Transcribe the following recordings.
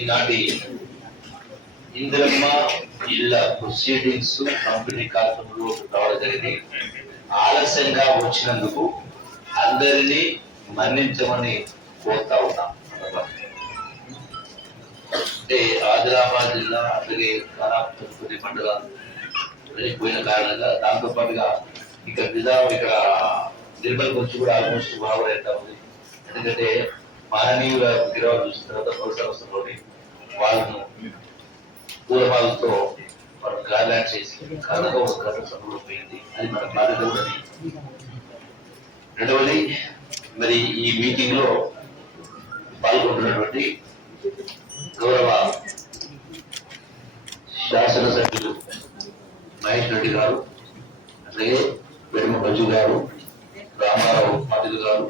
ఈనాటి ఇందిరమ్మ ఇళ్ళ proceedings company కార్యక్రమంలో రావడం జరిగింది. ఆలస్యంగా వచ్చినందుకు అందరినీ మన్నించమని కోరుతా ఉన్నాం. అంటే ఆదిలాబాద్ జిల్లా అలాగే కరాపతి మండలం వెళ్ళిపోయిన కారణంగా దాంతో పాటుగా ఇక్కడ నిజాం ఇక్కడ నిర్మల్ గురించి కూడా ఆల్మోస్ట్ బాగా ఉంది. ఎందుకంటే మహనీయుల విగ్రహాలు చూసిన తర్వాత పౌర సంస్థలోని వాళ్ళను పూలపాలతో మనం గార్లాండ్ చేసి కథగా ఒక కథ సభలో అది మన బాధ్యత ఉన్నది రెండవది మరి ఈ మీటింగ్లో పాల్గొంటున్నటువంటి గౌరవ శాసనసభ్యులు మహేష్ రెడ్డి గారు అలాగే పెడమ మంజు గారు రామారావు పాటిల్ గారు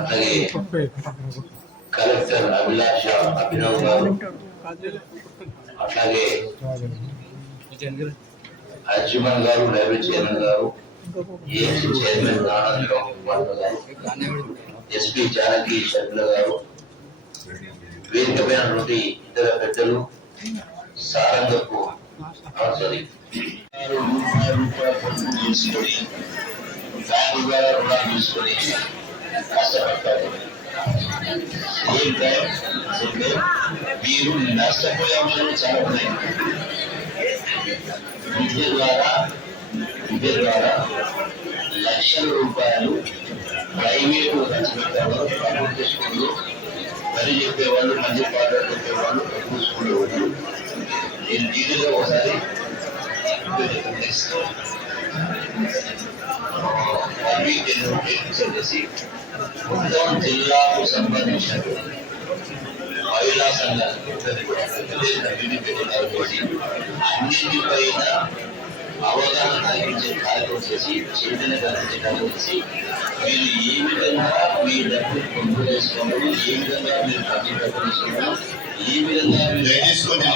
అలాగే కలెక్టర్ అభిలాష అభినవ్ గారు అట్లాగే అర్జుమన్ గారు లైబ్రరీ చైర్మన్ గారు ఏఎంసీ చైర్మన్ ఆనందరావు గారు ఎస్పీ జానకి షర్మిల గారు వేదికమైనటువంటి ఇతర పెద్దలు సారంగపు సారీ రూపాయలు రూపాయలు చేసుకొని బ్యాంకు ద్వారా రుణాలు తీసుకొని కష్టపడతారు సేమ్ టైం సేమ్ టైం మీరు నష్టపోయే అంశాలు చాలా ఉన్నాయి విద్య ద్వారా విద్య ద్వారా లక్షల రూపాయలు ప్రైవేటు ఖర్చు పెట్టేవాళ్ళు ప్రభుత్వ స్కూళ్ళు పని చెప్పేవాళ్ళు మంచి పాటలు చెప్పేవాళ్ళు ప్రభుత్వ స్కూల్లో వాళ్ళు నేను డీటెయిల్గా ఒకసారి అవి చేసి మొత్తం జిల్లాకు సంబంధించిన మహిళా సంఘాలకు అన్నింటిపైన అవగాహన కలిగించే కార్యక్రమం చేసి చైతన్య కలిగించే కార్యక్రమం చేసి మీరు ఏ విధంగా మీ డబ్బులు కొనుగోలు చేసుకోవడం ఏ విధంగా మీరు డబ్బులు డబ్బులు చేసుకోవడం ఏ విధంగా మీరు కొంచెం